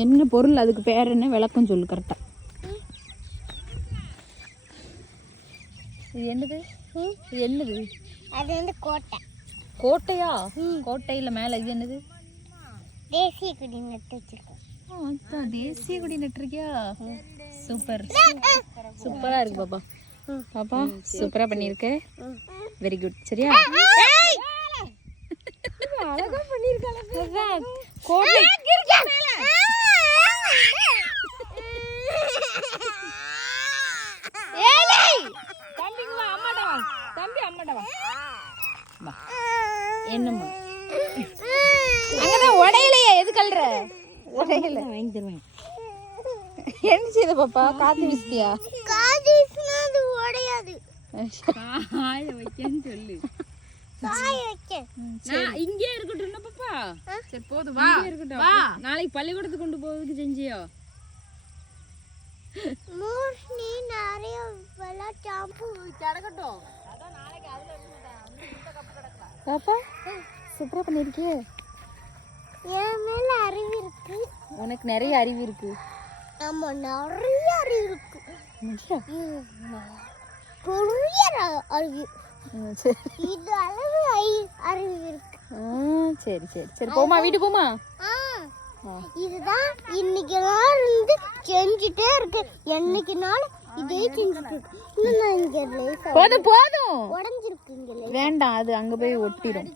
என்ன பொருள், அதுக்கு பேர் என்ன, விளக்கம் சொல்லு கரெக்டா. இது என்னது? இது என்னது? அது வந்து கோட்டை. கோட்டையா? கோட்டையில மேல இது என்னது? தேசிய கொடி நட்டு வச்சிருக்கோம். அதான் தேசிய கொடி நட்டுருக்கியா? சூப்பர், சூப்பரா இருக்கு பாப்பா. பாப்பா சூப்பரா பண்ணிருக்க. Very good. சரியா? அழகா பண்ணிருக்காங்க. கோட்டை என்னம்மா அங்கதான் உடையிலையே, எது கல்ற? உடையில வாங்கி தருவேன். என்ன செய்த பாப்பா? காத்து வீசியா? காது வீசினா அது உடையாது. காய வைக்கன்னு சொல்லு. காய வைக்க நான் இங்கே இருக்கட்டும் பாப்பா. சரி போதும், வா இருக்கட்டும். வா, நாளைக்கு பள்ளிக்கூடத்துக்கு கொண்டு போறதுக்கு செஞ்சியோ? மோஸ்ட்லி நிறைய வெள்ளை ஷாம்பு கிடக்கட்டும். பாப்பா சூப்பரா பண்ணிருக்கியே. என் மேல அறிவு இருக்கு. உனக்கு நிறைய அறிவு இருக்கு. ஆமா, நிறைய அறிவு இருக்கு. பெரிய அறிவு. இது அளவு அறிவு இருக்கு. சரி சரி சரி, போமா, வீட்டு போமா. இதுதான் இன்னைக்கு நாள் இருந்து செஞ்சுட்டே இருக்கு. என்னைக்கு நாள் இதே செஞ்சுட்டு இருக்கு. இன்னும் இங்க போதும் போதும், உடஞ்சிருக்கு. வேண்டாம், அது அங்க போய் ஒட்டிடும்.